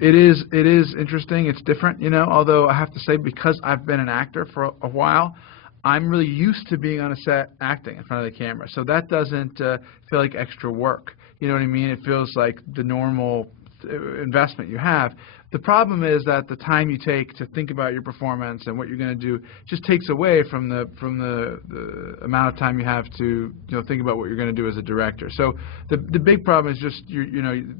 It is interesting. It's different, you know, although I have to say, because I've been an actor for a while, I'm really used to being on a set acting in front of the camera. So that doesn't feel like extra work. You know what I mean? It feels like the normal investment you have. The problem is that the time you take to think about your performance and what you're going to do just takes away from the amount of time you have to think about what you're going to do as a director. So the big problem is just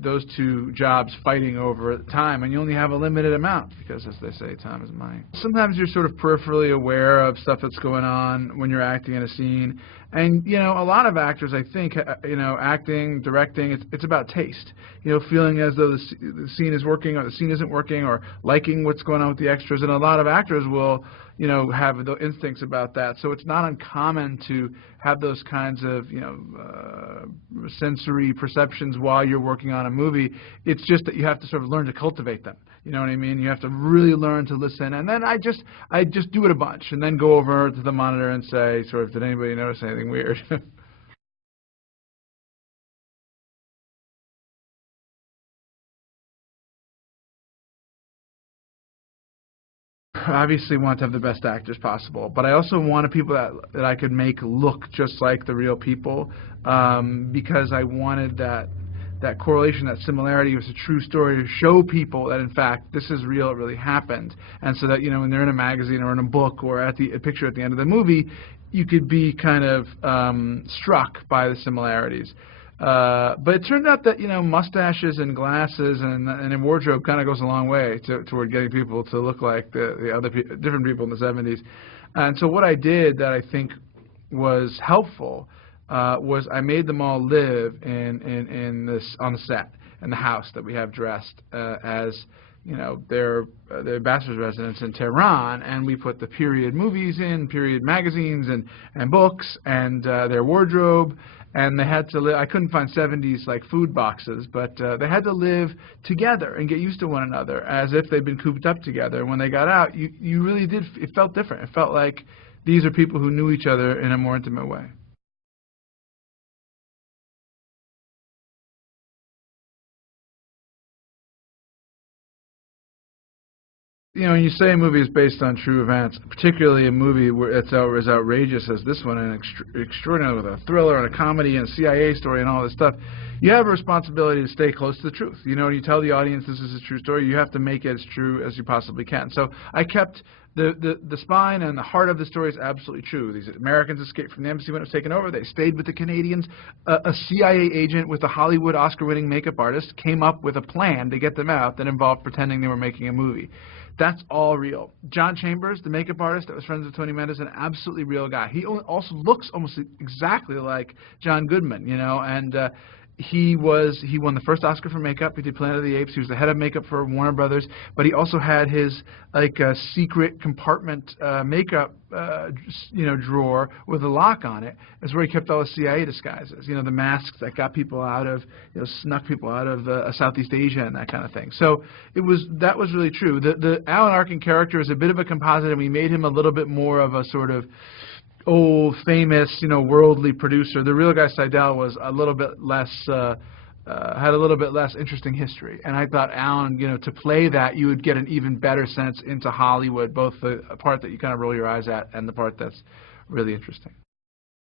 those two jobs fighting over time, and you only have a limited amount because, as they say, time is money. Sometimes you're sort of peripherally aware of stuff that's going on when you're acting in a scene. And, a lot of actors, I think, acting, directing, it's about taste. Feeling as though the scene is working or the scene isn't working, or liking what's going on with the extras. And a lot of actors will, have the instincts about that. So it's not uncommon to have those kinds of, sensory perceptions while you're working on a movie. It's just that you have to sort of learn to cultivate them. You know what I mean? You have to really learn to listen. And then I just do it a bunch and then go over to the monitor and say, sort of, did anybody notice anything weird? Obviously want to have the best actors possible, but I also wanted people that I could make look just like the real people, because I wanted that correlation, that similarity with a true story, to show people that, in fact, this is real, it really happened. And so that, when they're in a magazine or in a book or at a picture at the end of the movie, you could be kind of struck by the similarities. But it turned out that, mustaches and glasses and a wardrobe kind of goes a long way toward getting people to look like the other different people in the 70s. And so what I did that I think was helpful was I made them all live on the set, in the house that we have dressed as their bachelor's residence in Tehran, and we put the period movies in, period magazines and books, and their wardrobe. And they had to live. I couldn't find 70s like food boxes, but they had to live together and get used to one another as if they'd been cooped up together. And when they got out, you really did. It felt different. It felt like these are people who knew each other in a more intimate way. When you say a movie is based on true events, particularly a movie where it's as outrageous as this one, and extraordinary with a thriller and a comedy and a CIA story and all this stuff, you have a responsibility to stay close to the truth. When you tell the audience this is a true story, you have to make it as true as you possibly can. So I kept the spine and the heart of the story is absolutely true. These Americans escaped from the embassy when it was taken over. They stayed with the Canadians. A CIA agent with a Hollywood Oscar-winning makeup artist came up with a plan to get them out that involved pretending they were making a movie. That's all real. John Chambers, the makeup artist that was friends with Tony Mendes, an absolutely real guy. He also looks almost exactly like John Goodman, and he won the first Oscar for makeup. He did Planet of the Apes. He was the head of makeup for Warner Brothers, but he also had his secret compartment makeup drawer with a lock on it. Is where he kept all the CIA disguises. The masks that got people out of snuck people out of Southeast Asia and that kind of thing. So that was really true. The Alan Arkin character is a bit of a composite, and we made him a little bit more of a sort of old, famous, worldly producer. The real guy, Seidel, was a little bit less, had a little bit less interesting history. And I thought Alan, to play that, you would get an even better sense into Hollywood, both the part that you kind of roll your eyes at and the part that's really interesting.